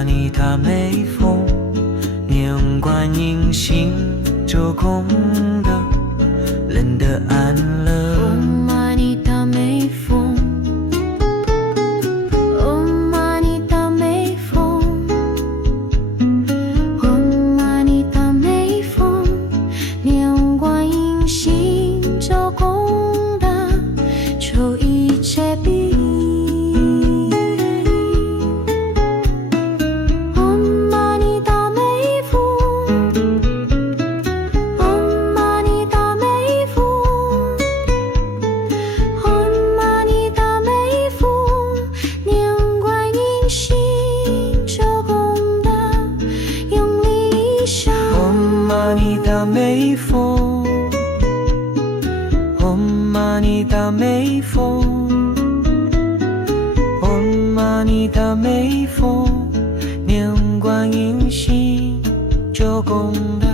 玛尼达美风，念观音心周公德，人得安乐。嗡嘛呢达美风，嗡嘛呢达美风，嗡嘛呢达美风，念观音心周功德，求一切必应。嗡嘛呢达美风，嗡嘛呢达美风，嗡嘛呢达美风，念观音心周功德，用力一笑。嗡玛尼达美风，嗡玛尼达美风，嗡玛尼达美风，念观音心周功德。